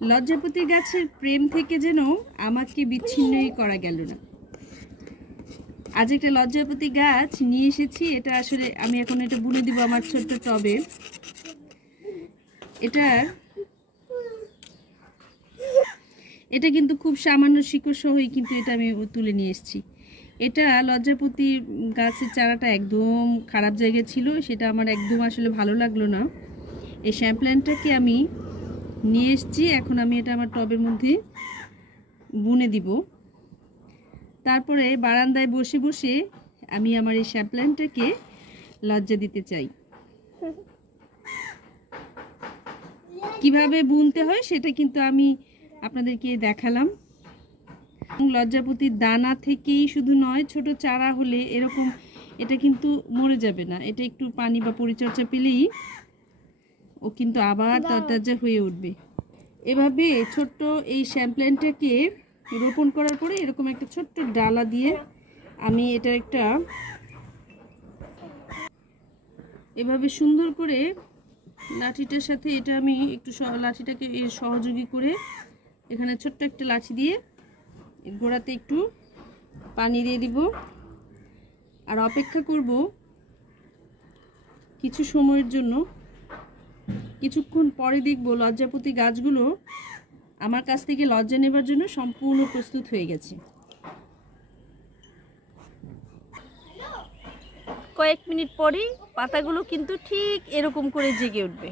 লজ্জাপতি গাছের প্রেম থেকে যেন আমাকে বিচ্ছিন্নই করা গেল না। আজ একটা লজ্জাপতি গাছ নিয়ে এসেছি। এটা আসলে আমি এখন এটা বুনে দিব আমার ছোট্ট টবে। এটা কিন্তু খুব সামান্য শিকড় সহই কিন্তু এটা আমি তুলে নিয়ে এসেছি। এটা লজ্জাপতি গাছের চারাটা একদম খারাপ জায়গায় ছিল, সেটা আমার একদম আসলে ভালো লাগলো না। এই শ্যাম্প্ল্যান্টটাকে আমি নিয়ে এসেছি, এখন আমি এটা আমার টবের মধ্যে বুনে দিব। তারপরে বারান্দায় বসে বসে আমি আমার এই শ্যাম্প্ল্যান্টটাকে লজ্জা দিতে চাই। কিভাবে বুনতে হয় সেটা কিন্তু আমি আপনাদেরকে দেখালাম। লজ্জাপতির দানা থেকেই শুধু নয়, ছোট চারা হলে এরকম এটা কিন্তু মরে যাবে না। এটা একটু পানি বা পরিচর্যা পেলেই ও কিন্তু আবার তরতাজা হয়ে উঠবে। এভাবে ছোট্ট এই শ্যাম্প্ল্যান্টটাকে রোপণ করার পরে এরকম একটা ছোট্ট ডালা দিয়ে আমি এটা একটা এভাবে সুন্দর করে লাঠিটার সাথে এটা আমি একটু লাঠিটাকে সহযোগী করে এখানে ছোট্ট একটা লাঠি দিয়ে গোড়াতে একটু পানি দিয়ে দিব আর অপেক্ষা করব কিছু সময়ের জন্য। কিছুক্ষণ পরে দেখব লজ্জাপতি গাছগুলো আমার কাছ থেকে লজ্জা নেবার জন্য সম্পূর্ণ প্রস্তুত হয়ে গেছে। কয়েক মিনিট পরেই পাতাগুলো কিন্তু ঠিক এরকম করে জেগে উঠবে।